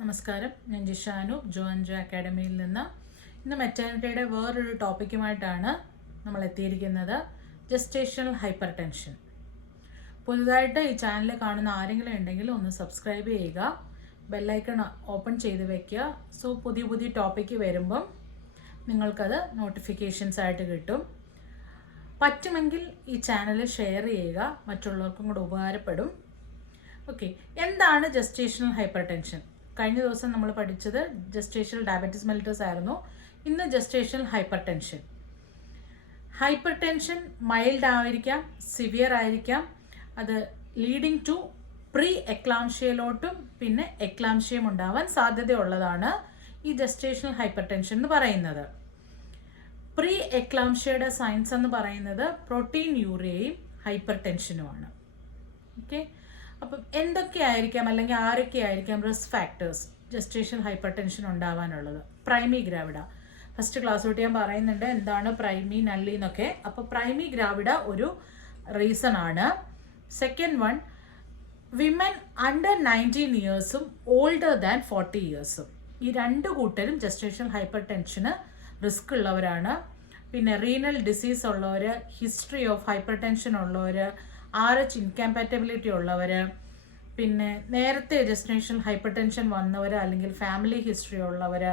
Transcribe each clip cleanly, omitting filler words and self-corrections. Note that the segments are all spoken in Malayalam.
നമസ്കാരം, ഞാൻ ജിഷാനു ജോൻജോ അക്കാഡമിയിൽ നിന്ന്. ഇന്ന് മെറ്റേണിറ്റിയുടെ വേറൊരു ടോപ്പിക്കുമായിട്ടാണ് നമ്മൾ എത്തിയിരിക്കുന്നത്. Gestational hyper tension. പുതുതായിട്ട് ഈ ചാനൽ കാണുന്ന ആരെങ്കിലും ഉണ്ടെങ്കിൽ ഒന്ന് സബ്സ്ക്രൈബ് ചെയ്യുക, ബെല്ലൈക്കൺ ഓപ്പൺ ചെയ്ത് വെക്കുക. സോ പുതിയ പുതിയ ടോപ്പിക്ക് വരുമ്പം നിങ്ങൾക്കത് നോട്ടിഫിക്കേഷൻസ് ആയിട്ട് കിട്ടും. പറ്റുമെങ്കിൽ ഈ ചാനൽ ഷെയർ ചെയ്യുക, മറ്റുള്ളവർക്കും കൂടെ ഉപകാരപ്പെടും. ഓക്കെ, എന്താണ് ജസ്റ്റേഷണൽ ഹൈപ്പർ ടെൻഷൻ? കഴിഞ്ഞ ദിവസം നമ്മൾ പഠിച്ചത് ജസ്റ്റേഷണൽ ഡയബറ്റിസ് മെലിറ്റസ് ആയിരുന്നു. ഇന്ന് gestational hyper tension. Hyper tension mild ആയിരിക്കാം, സിവിയർ ആയിരിക്കാം. അത് ലീഡിങ് ടു പ്രീ എക്ലാംഷ്യയിലോട്ടും പിന്നെ എക്ലാംഷ്യയും ഉണ്ടാവാൻ സാധ്യതയുള്ളതാണ് ഈ ജസ്റ്റേഷണൽ ഹൈപ്പർ ടെൻഷൻ എന്ന് പറയുന്നത്. പ്രീ എക്ലാംഷ്യയുടെ സയൻസ് എന്ന് പറയുന്നത് പ്രോട്ടീൻ യൂറിയയും ഹൈപ്പർ ടെൻഷനുമാണ്. ഓക്കെ, അപ്പം എന്തൊക്കെയായിരിക്കാം അല്ലെങ്കിൽ ആരൊക്കെയായിരിക്കാം risk factors gestational hypertension ഉണ്ടാവാനുള്ളത്? Primigravida. ഫസ്റ്റ് ക്ലാസ് തൊട്ട് ഞാൻ പറയുന്നുണ്ട് എന്താണ് പ്രൈമി നല്ലി എന്നൊക്കെ. അപ്പോൾ പ്രൈമി ഗ്രാവിഡ ഒരു റീസൺ ആണ്. സെക്കൻഡ് വൺ, വിമൻ അണ്ടർ 19 ഇയേഴ്സും ഓൾഡർ ദാൻ 40 ഇയേഴ്സും. ഈ രണ്ട് കൂട്ടരും ജസ്റ്റേഷണൽ ഹൈപ്പർ ടെൻഷന് റിസ്ക് ഉള്ളവരാണ്. പിന്നെ റീനൽ ഡിസീസ് ഉള്ളവർ, ഹിസ്റ്ററി ഓഫ് ഹൈപ്പർ ടെൻഷൻ ഉള്ളവർ, RH ഇൻകമ്പാറ്റബിലിറ്റി ഉള്ളവർ, പിന്നെ നേരത്തെ ജസ്റ്റേഷണൽ ഹൈപ്പർ ടെൻഷൻ വന്നവർ അല്ലെങ്കിൽ ഫാമിലി ഹിസ്റ്ററി ഉള്ളവർ,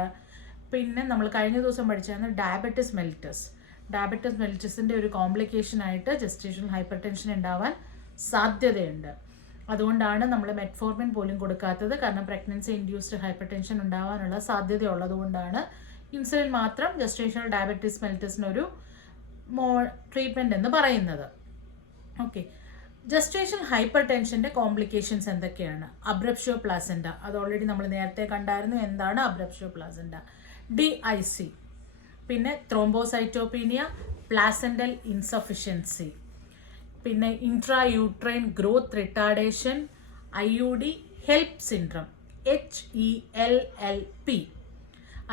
പിന്നെ നമ്മൾ കഴിഞ്ഞ ദിവസം പഠിച്ചായിരുന്നു ഡയബറ്റിസ് മെലിറ്റസ്. ഡയബറ്റിസ് മെലിറ്റസിൻ്റെ ഒരു കോംപ്ലിക്കേഷനായിട്ട് ജസ്റ്റേഷണൽ ഹൈപ്പർ ടെൻഷൻ ഉണ്ടാവാൻ സാധ്യതയുണ്ട്. അതുകൊണ്ടാണ് നമ്മൾ മെറ്റ്ഫോർമിൻ പോലും കൊടുക്കാത്തത്. കാരണം പ്രഗ്നൻസി ഇൻഡ്യൂസ്ഡ് ഹൈപ്പർ ടെൻഷൻ ഉണ്ടാവാനുള്ള സാധ്യത ഉള്ളതുകൊണ്ടാണ് ഇൻസുലിൻ മാത്രം ജസ്റ്റേഷണൽ ഡയബറ്റിസ് മെലിറ്റസിനൊരു ട്രീറ്റ്മെൻറ്റ് എന്ന് പറയുന്നത്. ഓക്കെ, ജസ്റ്റേഷണൽ ഹൈപ്പർ ടെൻഷൻ്റെ കോംപ്ലിക്കേഷൻസ് എന്തൊക്കെയാണ്? അബ്രപ്ഷ്യോ പ്ലാസെൻറ്റ, അത് ഓൾറെഡി നമ്മൾ നേരത്തെ കണ്ടായിരുന്നു. എന്താണ് അബ്രപ്ഷ്യോ പ്ലാസെൻറ്റ? DIC, പിന്നെ ത്രോംബോസൈറ്റോപീനിയ, പ്ലാസെൻറ്റൽ ഇൻസഫിഷ്യൻസി, പിന്നെ intra uterine growth retardation, IUD, help syndrome, HELLP,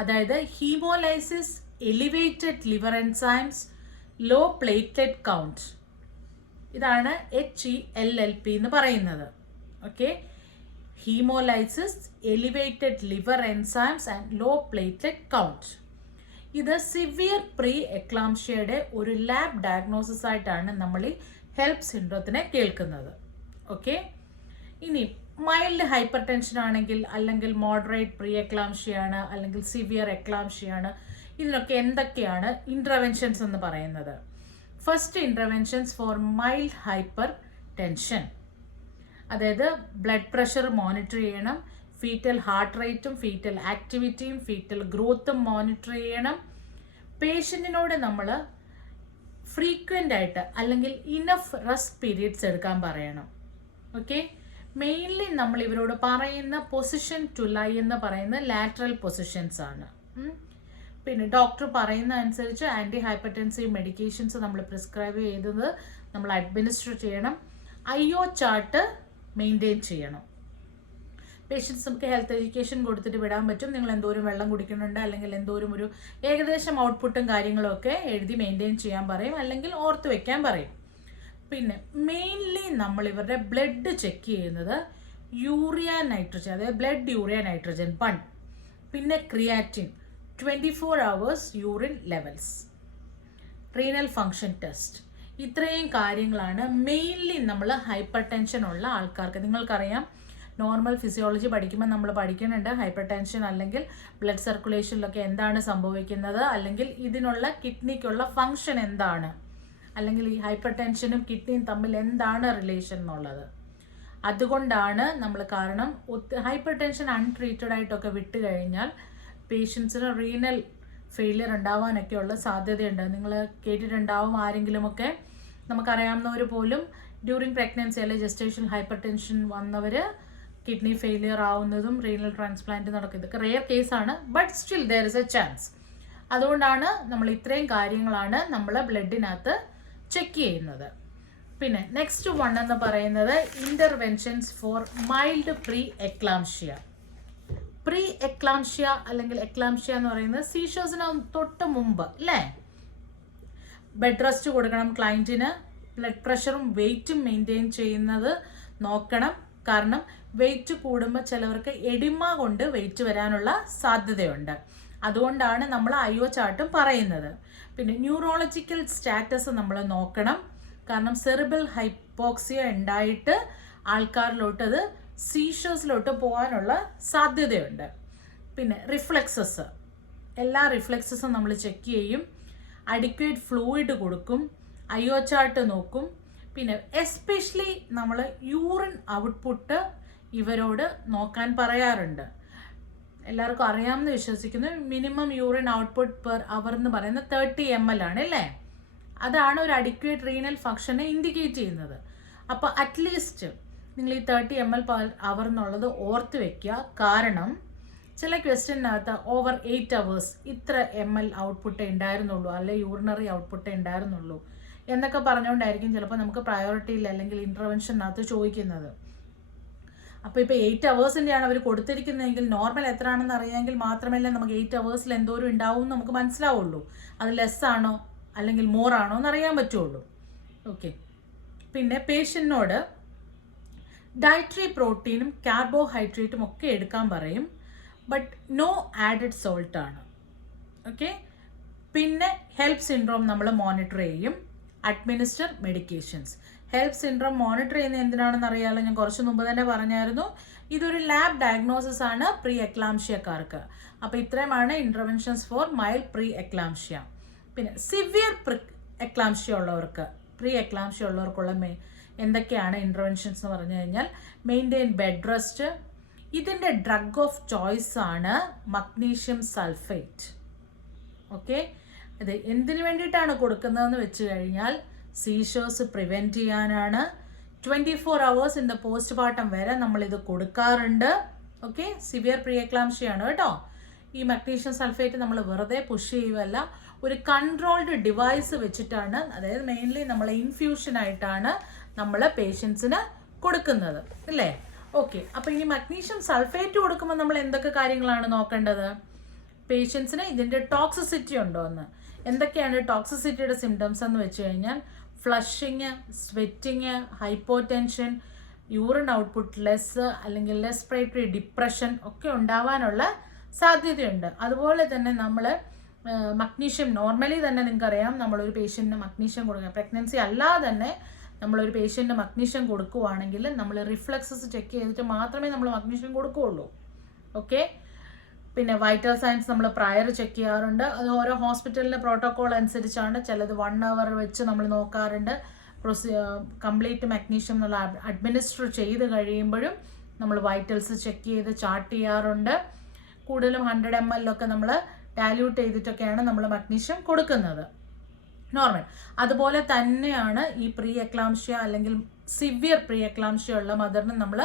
അതായത് haemolysis, elevated liver enzymes, low platelet count. ഇതാണ് HELLP എന്ന് പറയുന്നത്. Okay, haemolysis, elevated liver enzymes and low platelet count. ഇത് സിവിയർ പ്രീ എക്ലാംഷ്യയുടെ ഒരു ലാബ് ഡയഗ്നോസിസ് ആയിട്ടാണ് നമ്മൾ ഈ ഹെൽപ്പ് സിൻഡ്രോത്തിനെ കേൾക്കുന്നത്. ഓക്കെ, ഇനി മൈൽഡ് ഹൈപ്പർ ടെൻഷൻ ആണെങ്കിൽ, അല്ലെങ്കിൽ മോഡറേറ്റ് പ്രീ എക്ലാംഷ്യയാണ്, അല്ലെങ്കിൽ സിവിയർ എക്ലാംഷ്യയാണ്, ഇതിനൊക്കെ എന്തൊക്കെയാണ് ഇൻ്റർവെൻഷൻസ് എന്ന് പറയുന്നത്? First interventions for mild hyper tension, അതായത് ബ്ലഡ് പ്രഷർ മോണിറ്റർ ചെയ്യണം, ഫീറ്റൽ ഹാർട്ട് റേറ്റും ഫീറ്റൽ ആക്ടിവിറ്റിയും ഫീറ്റൽ ഗ്രോത്തും മോണിറ്റർ ചെയ്യണം. പേഷ്യൻറ്റിനോട് നമ്മൾ ഫ്രീക്വൻ്റ് ആയിട്ട് അല്ലെങ്കിൽ ഇനഫ് റെസ്റ്റ് പീരീഡ്സ് എടുക്കാൻ പറയണം. ഓക്കെ, മെയിൻലി നമ്മൾ ഇവരോട് പറയുന്ന പൊസിഷൻ ടു ലൈ എന്ന് പറയുന്ന ലാറ്ററൽ പൊസിഷൻസ് ആണ്. പിന്നെ ഡോക്ടർ പറയുന്ന അനുസരിച്ച് ആൻറ്റി ഹൈപ്പർടെൻസീവ് മെഡിക്കേഷൻസ് നമ്മൾ പ്രിസ്ക്രൈബ് ചെയ്തത് നമ്മൾ അഡ്മിനിസ്റ്റർ ചെയ്യണം. IO ചാർട്ട് മെയിൻറ്റെയിൻ ചെയ്യണം. പേഷ്യൻസ് നമുക്ക് ഹെൽത്ത് എഡ്യൂക്കേഷൻ കൊടുത്തിട്ട് വിടാൻ പറ്റും. നിങ്ങൾ എന്തോരം വെള്ളം കുടിക്കുന്നുണ്ട്, അല്ലെങ്കിൽ എന്തോരം ഒരു ഏകദേശം ഔട്ട്പുട്ടും കാര്യങ്ങളും ഒക്കെ എഴുതി മെയിൻറ്റെയിൻ ചെയ്യാൻ പറയും, അല്ലെങ്കിൽ ഓർത്ത് വെക്കാൻ പറയും. പിന്നെ മെയിൻലി നമ്മൾ ഇവരുടെ ബ്ലഡ് ചെക്ക് ചെയ്യുന്നത് യൂറിയ നൈട്രജൻ, അതായത് ബ്ലഡ് യൂറിയ നൈട്രജൻ 1, പിന്നെ creatine, 24 hours urine levels, renal function test. ഇത്രയും കാര്യങ്ങളാണ് മെയിൻലി നമ്മൾ ഹൈപ്പർ ടെൻഷൻ ഉള്ള ആൾക്കാർക്ക്. നിങ്ങൾക്കറിയാം, നോർമൽ ഫിസിയോളജി പഠിക്കുമ്പോൾ നമ്മൾ പഠിക്കുന്നുണ്ട് ഹൈപ്പർ ടെൻഷൻ അല്ലെങ്കിൽ ബ്ലഡ് സർക്കുലേഷനിലൊക്കെ എന്താണ് സംഭവിക്കുന്നത്, അല്ലെങ്കിൽ ഇതിനുള്ള കിഡ്നിക്കുള്ള ഫങ്ഷൻ എന്താണ്, അല്ലെങ്കിൽ ഈ ഹൈപ്പർ ടെൻഷനും കിഡ്നിയും തമ്മിൽ എന്താണ് റിലേഷൻ എന്നുള്ളത്. അതുകൊണ്ടാണ് നമ്മൾ, കാരണം ഹൈപ്പർ ടെൻഷൻ അൺട്രീറ്റഡ് ആയിട്ടൊക്കെ വിട്ട് കഴിഞ്ഞാൽ പേഷ്യൻസിന് റീനൽ ഫെയിലിയർ ഉണ്ടാവാനൊക്കെയുള്ള സാധ്യതയുണ്ട്. നിങ്ങൾ കേട്ടിട്ടുണ്ടാവും ആരെങ്കിലുമൊക്കെ, നമുക്കറിയാവുന്നവർ പോലും ഡ്യൂറിങ് പ്രഗ്നൻസി അല്ലെങ്കിൽ ജസ്റ്റേഷണൽ ഹൈപ്പർ ടെൻഷൻ വന്നവർ കിഡ്നി ഫെയിലിയർ ആവുന്നതും റീനൽ ട്രാൻസ്പ്ലാന്റ് നടക്കും. ഇതൊക്കെ റെയർ കേസാണ്, but still there is A chance. അതുകൊണ്ടാണ് നമ്മൾ ഇത്രയും കാര്യങ്ങളാണ് നമ്മൾ ബ്ലഡിനകത്ത് ചെക്ക് ചെയ്യുന്നത്. പിന്നെ നെക്സ്റ്റ് വൺ എന്ന് പറയുന്നത് interventions for mild pre eclampsia. Pre eclampsia അല്ലെങ്കിൽ എക്ലാംഷ്യ എന്ന് പറയുന്നത് സീഷേഴ്സിന് തൊട്ട് മുമ്പ് അല്ലേ? ബെഡ് റെസ്റ്റ് കൊടുക്കണം ക്ലയൻറ്റിന്, ബ്ലഡ് പ്രഷറും വെയിറ്റും മെയിൻറ്റെയിൻ ചെയ്യുന്നത് നോക്കണം. കാരണം വെയിറ്റ് കൂടുമ്പോൾ ചിലവർക്ക് എഡിമ കൊണ്ട് വെയിറ്റ് വരാനുള്ള സാധ്യതയുണ്ട്. അതുകൊണ്ടാണ് നമ്മൾ IO ചാർട്ടും പറയുന്നത്. പിന്നെ ന്യൂറോളജിക്കൽ സ്റ്റാറ്റസ് നമ്മൾ നോക്കണം. കാരണം സെറിബ്രൽ ഹൈപ്പോക്സിയ ഉണ്ടായിട്ട് ആൾക്കാരിലോട്ട് അത് സീഷേഴ്സിലോട്ട് പോകാനുള്ള സാധ്യതയുണ്ട്. പിന്നെ റിഫ്ലെക്സസ്, എല്ലാ റിഫ്ലെക്സസും നമ്മൾ ചെക്ക് ചെയ്യും. അഡിക്വേറ്റ് ഫ്ലൂയിഡ് കൊടുക്കും. IO ചാർട്ട് നോക്കും. പിന്നെ എസ്പെഷ്യലി നമ്മൾ യൂറിൻ ഔട്ട്പുട്ട് ഇവരോട് നോക്കാൻ പറയാറുണ്ട്. എല്ലാവർക്കും അറിയാമെന്ന് വിശ്വസിക്കുന്നു. Minimum urine output per hour എന്ന് പറയുന്നത് 30 ml ആണ് അല്ലേ? അതാണ് ഒരു അഡിക്വേറ്റ് റീനൽ ഫങ്ഷനെ ഇൻഡിക്കേറ്റ് ചെയ്യുന്നത്. അപ്പോൾ അറ്റ്ലീസ്റ്റ് നിങ്ങൾ ഈ 30 ml per hour എന്നുള്ളത് ഓർത്ത് വെക്കുക. കാരണം ചില ക്വസ്റ്റ്യനകത്ത് ഓവർ 8 hours ഇത്ര ml ഔട്ട്പുട്ടേ ഉണ്ടായിരുന്നുള്ളൂ, അല്ലെ യൂറിനറി ഔട്ട്പുട്ടേ ഉണ്ടായിരുന്നുള്ളൂ എന്നൊക്കെ പറഞ്ഞുകൊണ്ടായിരിക്കും ചിലപ്പോൾ നമുക്ക് പ്രയോറിറ്റിയിൽ അല്ലെങ്കിൽ ഇൻ്റർവെൻഷനകത്ത് ചോദിക്കുന്നത്. അപ്പോൾ ഇപ്പോൾ 8 hours-ൻ്റെയാണ് അവർ കൊടുത്തിരിക്കുന്നതെങ്കിൽ നോർമൽ എത്ര ആണെന്ന് അറിയാമെങ്കിൽ മാത്രമല്ല നമുക്ക് 8 hours-ൽ എന്തോരം ഉണ്ടാവും എന്ന് നമുക്ക് മനസ്സിലാവുള്ളൂ. അത് ലെസ് ആണോ അല്ലെങ്കിൽ മോർ ആണോ എന്ന് അറിയാൻ പറ്റുള്ളൂ. ഓക്കെ. പിന്നെ പേഷ്യൻറ്റിനോട് ഡയറ്ററി പ്രോട്ടീനും കാർബോഹൈഡ്രേറ്റും ഒക്കെ എടുക്കാൻ പറയും. ബട്ട് നോ ആഡഡ് സോൾട്ട് ആണ്. ഓക്കെ. പിന്നെ ഹെൽപ്പ് സിൻഡ്രോം നമ്മൾ മോണിറ്റർ ചെയ്യും. Administer medications. Help syndrome monitor ചെയ്യുന്നത് എന്തിനാണെന്ന് അറിയാമല്ലോ, ഞാൻ കുറച്ച് മുമ്പ് തന്നെ പറഞ്ഞായിരുന്നു. ഇതൊരു ലാബ് ഡയഗ്നോസിസ് ആണ് പ്രീ എക്ലാംഷ്യക്കാർക്ക്. അപ്പോൾ ഇത്രയുമാണ് interventions for mild pre eclampsia. പിന്നെ സിവിയർ എക്ലാംഷ്യ ഉള്ളവർക്ക്, പ്രീ എക്ലാംഷ്യ ഉള്ളവർക്കുള്ള എന്തൊക്കെയാണ് ഇൻ്റർവെൻഷൻസ് എന്ന് പറഞ്ഞു കഴിഞ്ഞാൽ മെയിൻറ്റെയിൻ ബെഡ് റെസ്റ്റ്. ഇതിൻ്റെ ഡ്രഗ് ഓഫ് ചോയ്സ് ആണ് മഗ്നീഷ്യം സൾഫേറ്റ്. ഓക്കെ. ഇത് എന്തിനു വേണ്ടിയിട്ടാണ് കൊടുക്കുന്നതെന്ന് വെച്ച് കഴിഞ്ഞാൽ സീഷേഴ്സ് പ്രിവെൻറ്റ് ചെയ്യാനാണ്. 24 hours ഇൻ ദ പോസ്റ്റ്മോർട്ടം വരെ നമ്മളിത് കൊടുക്കാറുണ്ട്. ഓക്കെ. സിവിയർ പ്രീ എക്ലാംഷ്യാണ് കേട്ടോ. ഈ മഗ്നീഷ്യം സൾഫേറ്റ് നമ്മൾ വെറുതെ പുഷ് ചെയ്യുകയല്ല, ഒരു കൺട്രോൾഡ് ഡിവൈസ് വെച്ചിട്ടാണ്, അതായത് മെയിൻലി നമ്മൾ ഇൻഫ്യൂഷനായിട്ടാണ് നമ്മൾ പേഷ്യൻസിന് കൊടുക്കുന്നത് അല്ലേ? ഓക്കെ. അപ്പോൾ ഇനി മഗ്നീഷ്യം സൾഫേറ്റ് കൊടുക്കുമ്പോൾ നമ്മൾ എന്തൊക്കെ കാര്യങ്ങളാണ് നോക്കേണ്ടത്? പേഷ്യൻസിന് ഇതിൻ്റെ ടോക്സിസിറ്റി ഉണ്ടോ എന്ന്. എന്തൊക്കെയാണ് ടോക്സിസിറ്റിയുടെ സിംറ്റംസ് എന്ന് വെച്ച് കഴിഞ്ഞാൽ flushing, sweating, hypotension, urine output less അല്ലെങ്കിൽ റെസ്പിറേറ്ററി ഡിപ്രഷൻ ഒക്കെ ഉണ്ടാവാനുള്ള സാധ്യതയുണ്ട്. അതുപോലെ തന്നെ നമ്മൾ മഗ്നീഷ്യം നോർമലി തന്നെ നിങ്ങൾക്കറിയാം, നമ്മളൊരു പേഷ്യൻറ്റിന് മഗ്നീഷ്യം കൊടുക്കുക, പ്രഗ്നൻസി അല്ലാതെ തന്നെ നമ്മളൊരു പേഷ്യൻറ്റിന് മഗ്നീഷ്യം കൊടുക്കുകയാണെങ്കിൽ നമ്മൾ റിഫ്ലെക്സസ് ചെക്ക് ചെയ്തിട്ട് മാത്രമേ നമ്മൾ മഗ്നീഷ്യം കൊടുക്കുകയുള്ളൂ. ഓക്കെ. പിന്നെ വൈറ്റൽ സയൻസ് നമ്മൾ പ്രയർ ചെക്ക് ചെയ്യാറുണ്ട്. അത് ഓരോ ഹോസ്പിറ്റലിൻ്റെ പ്രോട്ടോക്കോൾ അനുസരിച്ചാണ്. ചിലത് 1 hour വെച്ച് നമ്മൾ നോക്കാറുണ്ട്. കംപ്ലീറ്റ് മഗ്നീഷ്യം നമ്മൾ അഡ്മിനിസ്റ്റർ ചെയ്ത് കഴിയുമ്പോഴും നമ്മൾ വൈറ്റൽസ് ചെക്ക് ചെയ്ത് ചാർട്ട് ചെയ്യാറുണ്ട്. കൂടുതലും 100 ml നമ്മൾ ഡയല്യൂട്ട് ചെയ്തിട്ടൊക്കെയാണ് നമ്മൾ മഗ്നീഷ്യം കൊടുക്കുന്നത് നോർമൽ. അതുപോലെ തന്നെയാണ് ഈ പ്രീ എക്ലാംഷ്യ അല്ലെങ്കിൽ സിവിയർ പ്രീ എക്ലാംഷ്യ ഉള്ള മദറിന് നമ്മൾ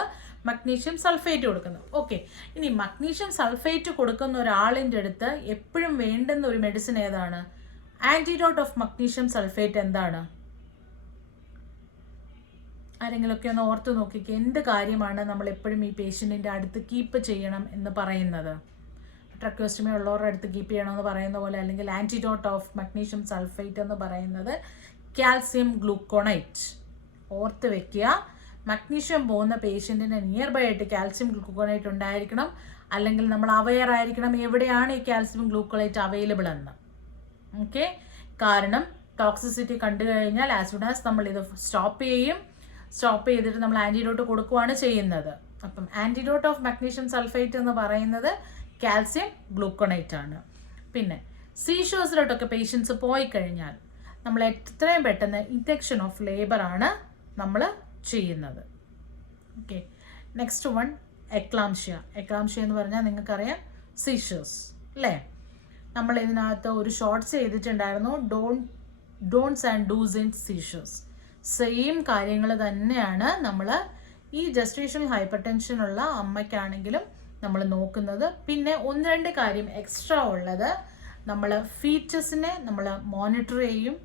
മഗ്നീഷ്യം സൾഫേറ്റ് കൊടുക്കുന്നത്. ഓക്കെ. ഇനി മഗ്നീഷ്യം സൾഫേറ്റ് കൊടുക്കുന്ന ഒരാളിൻ്റെ അടുത്ത് എപ്പോഴും വേണ്ടുന്ന ഒരു മെഡിസിൻ ഏതാണ്? ആൻറ്റിഡോട്ട് ഓഫ് മഗ്നീഷ്യം സൾഫേറ്റ് എന്താണ്? ആരെങ്കിലുമൊക്കെ ഒന്ന് ഓർത്ത് നോക്കിക്കുക. എന്ത് കാര്യമാണ് നമ്മൾ എപ്പോഴും ഈ പേഷ്യൻറ്റിൻ്റെ അടുത്ത് കീപ്പ് ചെയ്യണം എന്ന് പറയുന്നത്? ട്രക്യോസ്റ്റമി ഉള്ളവരുടെ അടുത്ത് കീപ്പ് ചെയ്യണമെന്ന് പറയുന്ന പോലെ, അല്ലെങ്കിൽ ആൻറ്റിഡോട്ട് ഓഫ് മഗ്നീഷ്യം സൾഫേറ്റ് എന്ന് പറയുന്നത് കാൽസ്യം ഗ്ലൂക്കോണൈറ്റ്. ഓർത്ത് വെക്കുക. മഗ്നീഷ്യം പോകുന്ന പേഷ്യൻറ്റിന് നിയർ ബൈ ആയിട്ട് കാൽസ്യം ഗ്ലൂക്കോണൈറ്റ് ഉണ്ടായിരിക്കണം. അല്ലെങ്കിൽ നമ്മൾ അവെയർ ആയിരിക്കണം എവിടെയാണ് ഈ കാൽസ്യം ഗ്ലൂക്കോണൈറ്റ് അവൈലബിൾ എന്ന്. ഓക്കെ. കാരണം ടോക്സിസിറ്റി കണ്ടു കഴിഞ്ഞാൽ ആസ് സൂൺ ആസ് നമ്മൾ ഇത് സ്റ്റോപ്പ് ചെയ്യും. സ്റ്റോപ്പ് ചെയ്തിട്ട് നമ്മൾ ആൻറ്റിഡോട്ട് കൊടുക്കുകയാണ് ചെയ്യുന്നത്. അപ്പം ആൻറ്റിഡോട്ട് ഓഫ് മഗ്നീഷ്യം സൾഫേറ്റ് എന്ന് പറയുന്നത് കാൽസ്യം ഗ്ലൂക്കോണൈറ്റ് ആണ്. പിന്നെ സീഷേഴ്സിലോട്ടൊക്കെ പേഷ്യൻസ് പോയി കഴിഞ്ഞാൽ നമ്മൾ എത്രയും പെട്ടെന്ന് ഇൻജെക്ഷൻ ഓഫ് ലേബർ ആണ് നമ്മൾ ചെയ്യുന്നത്. Okay. Next one eclampsia. Eclampsia എന്ന് പറഞ്ഞാൽ നിങ്ങൾക്കറിയാം സീഷേഴ്സ് അല്ലേ? നമ്മൾ ഇതിനകത്ത് ഒരു ഷോർട്ട്സ് ചെയ്തിട്ടുണ്ടായിരുന്നു, dawns and dos in seizures. Same കാര്യങ്ങൾ തന്നെയാണ് നമ്മൾ ഈ ജസ്റ്റേഷണൽ ഹൈപ്പർ ടെൻഷനുള്ള അമ്മയ്ക്കാണെങ്കിലും നമ്മൾ നോക്കുന്നത്. പിന്നെ 1-2 കാര്യം എക്സ്ട്രാ ഉള്ളത്, നമ്മൾ ഫീറ്റസിനെ നമ്മൾ മോണിറ്റർ ചെയ്യും.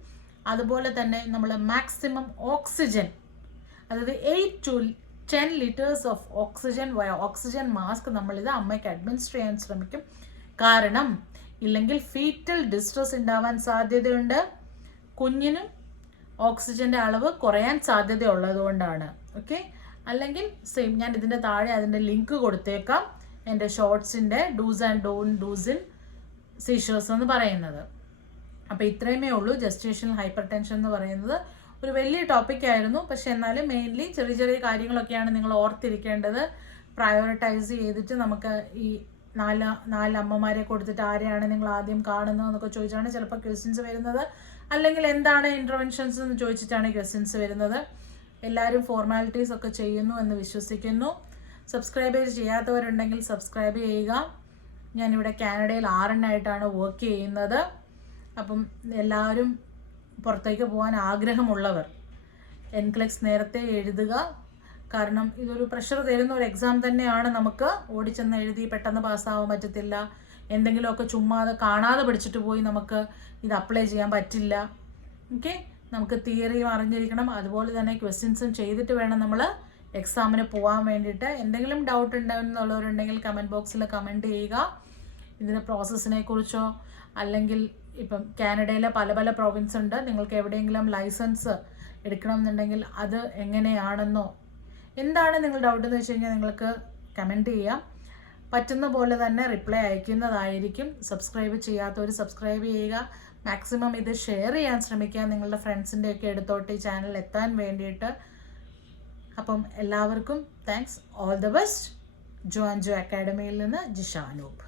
അതുപോലെ തന്നെ നമ്മൾ മാക്സിമം ഓക്സിജൻ, അതായത് 8 to 10 liters of oxygen oxygen mask നമ്മളിത് അമ്മയ്ക്ക് അഡ്മിനിസ്റ്റർ ചെയ്യാൻ ശ്രമിക്കും. കാരണം ഇല്ലെങ്കിൽ ഫീറ്റൽ ഡിസ്ട്രസ് ഉണ്ടാവാൻ സാധ്യതയുണ്ട്. കുഞ്ഞിനും ഓക്സിജൻ്റെ അളവ് കുറയാൻ സാധ്യത ഉള്ളതുകൊണ്ടാണ്. ഓക്കെ. അല്ലെങ്കിൽ സെയിം ഞാൻ ഇതിൻ്റെ താഴെ അതിൻ്റെ ലിങ്ക് കൊടുത്തേക്കാം, എൻ്റെ ഷോർട്സിൻ്റെ dos and dos in seizures എന്ന് പറയുന്നത്. അപ്പോൾ ഇത്രയുമേ ഉള്ളൂ. ജസ്റ്റേഷണൽ ഹൈപ്പർ ടെൻഷൻ എന്ന് പറയുന്നത് ഒരു വലിയ ടോപ്പിക്കായിരുന്നു. പക്ഷെ എന്നാലും മെയിൻലി ചെറിയ ചെറിയ കാര്യങ്ങളൊക്കെയാണ് നിങ്ങൾ ഓർത്തിരിക്കേണ്ടത്. പ്രയോറിറ്റൈസ് ചെയ്തിട്ട് നമുക്ക് ഈ നാല് അമ്മമാരെ കൊടുത്തിട്ട് ആരെയാണ് നിങ്ങൾ ആദ്യം കാണുന്നത് എന്നൊക്കെ ചോദിച്ചാണ് ചിലപ്പോൾ ക്വസ്റ്റ്യൻസ് വരുന്നത്. അല്ലെങ്കിൽ എന്താണ് ഇൻ്റർവെൻഷൻസ് എന്ന് ചോദിച്ചിട്ടാണ് ക്വസ്റ്റ്യൻസ് വരുന്നത്. എല്ലാവരും ഫോർമാലിറ്റീസ് ഒക്കെ ചെയ്യുന്നു എന്ന് വിശ്വസിക്കുന്നു. സബ്സ്ക്രൈബ് ചെയ്യാത്തവരുണ്ടെങ്കിൽ സബ്സ്ക്രൈബ് ചെയ്യുക. ഞാനിവിടെ കാനഡയിൽ RN ആയിട്ടാണ് വർക്ക് ചെയ്യുന്നത്. അപ്പം എല്ലാവരും പുറത്തേക്ക് പോകാൻ ആഗ്രഹമുള്ളവർ എൻക്ലെക്സ് നേരത്തെ എഴുതുക. കാരണം ഇതൊരു പ്രഷർ തരുന്ന ഒരു എക്സാം തന്നെയാണ്. നമുക്ക് ഓടിച്ചെന്ന് എഴുതി പെട്ടെന്ന് പാസ്സാവാൻ പറ്റത്തില്ല. എന്തെങ്കിലുമൊക്കെ ചുമ്മാതെ കാണാതെ പഠിച്ചിട്ട് പോയി നമുക്ക് ഇത് അപ്ലൈ ചെയ്യാൻ പറ്റില്ല. ഓക്കെ, നമുക്ക് തിയറിയും അറിഞ്ഞിരിക്കണം, അതുപോലെ തന്നെ ക്വസ്റ്റ്യൻസും ചെയ്തിട്ട് വേണം നമ്മൾ എക്സാമിന് പോകാൻ വേണ്ടിയിട്ട്. എന്തെങ്കിലും ഡൗട്ട് ഉണ്ടാവുന്നുള്ളവരുണ്ടെങ്കിൽ കമൻറ്റ് ബോക്സിൽ കമൻറ്റ് ചെയ്യുക. ഇതിൻ്റെ പ്രോസസ്സിനെ കുറിച്ചോ അല്ലെങ്കിൽ ഇപ്പം കാനഡയിലെ പല പല പ്രൊവിൻസ് ഉണ്ട്, നിങ്ങൾക്ക് എവിടെയെങ്കിലും ലൈസൻസ് എടുക്കണമെന്നുണ്ടെങ്കിൽ അത് എങ്ങനെയാണെന്നോ എന്താണ് നിങ്ങൾ ഡൗട്ട് എന്ന് വെച്ച് കഴിഞ്ഞാൽ നിങ്ങൾക്ക് കമൻറ്റ് ചെയ്യാം. പറ്റുന്ന പോലെ തന്നെ റിപ്ലൈ അയക്കുന്നതായിരിക്കും. സബ്സ്ക്രൈബ് ചെയ്യാത്തവർ സബ്സ്ക്രൈബ് ചെയ്യുക. മാക്സിമം ഇത് ഷെയർ ചെയ്യാൻ ശ്രമിക്കുക നിങ്ങളുടെ ഫ്രണ്ട്സിൻ്റെയൊക്കെ അടുത്തോട്ട് ഈ ചാനൽ എത്താൻ വേണ്ടിയിട്ട്. അപ്പം എല്ലാവർക്കും താങ്ക്സ്, ഓൾ ദ ബെസ്റ്റ്. ജോ അക്കാഡമിയിൽ നിന്ന് ജിഷ അനൂപ്.